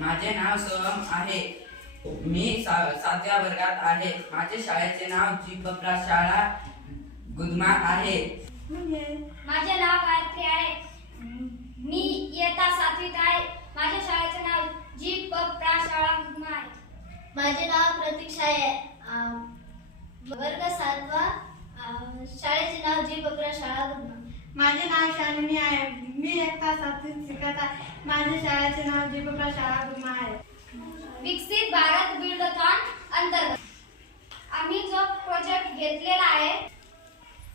माझे नाव सोहम आहे. मी 7व्या वर्गात आहे. माझे शाळेचे नाव जी शाळा गुदमा आहे. माझे नाव गायत्री आहे. मी इयत्ता 7वीत आहे. माझ्या शाळेचे नाव जी शाळा गुदमा आहे. माझे नाव प्रतीक्षा आहे. वर्ग 7वा. शाळेचे नाव जी शाळा गुदमा. माझे नाव शालिनी आहे. मी इयत्ता 7वीत शिकत आहे. माझ्या शाळेचे नाव जी शाळा गुदमा आहे. विकसित भारत बिल्डथॉन अंतर्गत आम्ही जो प्रोजेक्ट घेतलेला आहे,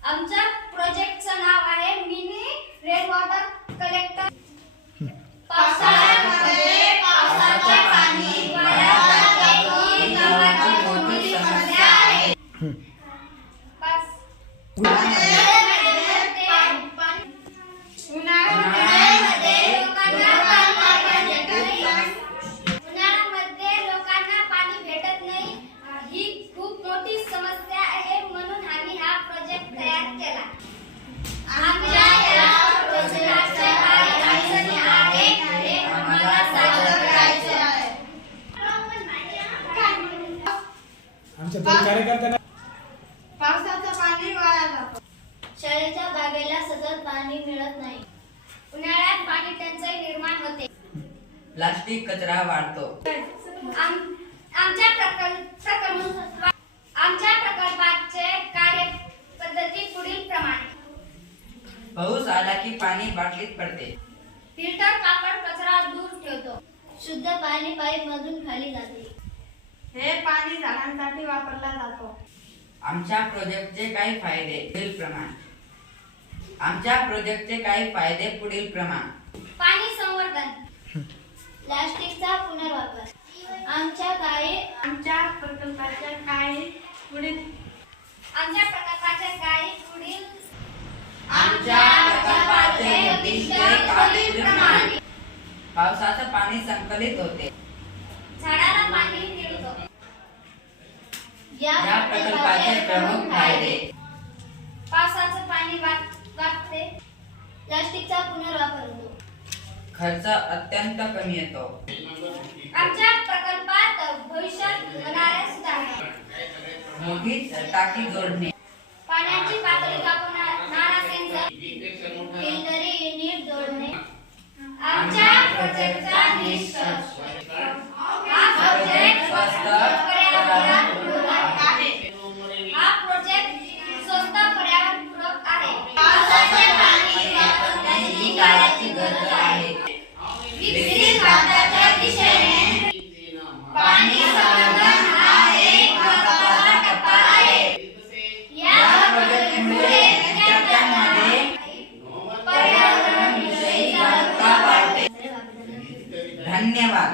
आमच्या प्रोजेक्टचं नाव आहे मिनी रेन वॉटर कलेक्टर. पावसाळ्यामध्ये पावसाचे पाणी वाया जाते ही गावाची मोठी समस्या आहे. उन्हाळ्यामध्ये लोकांना पाणी भेटत नाही, ही खूप मोठी समस्या आहे. म्हणून आम्ही हा प्रोजेक्ट तयार केला. आमच्या या प्रोजेक्टच्या काही अडचणी आहेत हे आम्हाला सादर करायचे आहे. पावसाचं पाणी वाया जातं. शाळेच्या बागेला सतत पाणी मिळत नाही. उन्हाळ्यात पाणी टंचाई निर्माण होते. प्लास्टिक कचरा वाढतो. आमच्या प्रकल्पाचे कार्यपद्धती पुढील प्रमाणे. पाऊस आला की पाणी बाटलीत पडते. फिल्टर कापड कचरा दूर ठेवतो. शुद्ध पाणी पाईप मधून खाली जाते. हे पाणी झाडांसाठी वापरला जातो. आमच्या प्रोजेक्टचे काही फायदे पुढील प्रमाण. पाणी संवर्धन. प्लास्टिकचा पुनर्वापर. आमच्या प्रकल्पाच्या काही पुढील उद्दिष्टे खालीलप्रमाणे. पावसाचं पाणी संकलित होते. झाडाला पाणी मिळतो. या प्रकल्पाचे प्रमुख फायदे. पावसाचं पाणी वाचते. प्लास्टिकचा पुनर्वापर होतो. खर्च अत्यंत कमी येतो. आमच्या प्रकल्पात भविष्यात होणाऱ्या सुधारणा. मोठी टाकी जोडणे. पाण्याची पातळी कापणारा सेन्सर. फिल्टरी युनिट जोडणे. आमच्या प्रोजेक्टचा निष्कर्ष. हा प्रोजेक्ट स्वस्त पर्यावरणपूरक आहे. पावसाचे पाणी वाचवण्याची काळाची गरज आहे. विकसित भारताच्या दिशेने पाणी संवर्धन हा एक महत्त्वाचा टप्पा आहे. या प्रोजेक्टमुळे विद्यार्थ्यांमध्ये पर्यावरणाविषयी जागरूकता वाढते. धन्यवाद.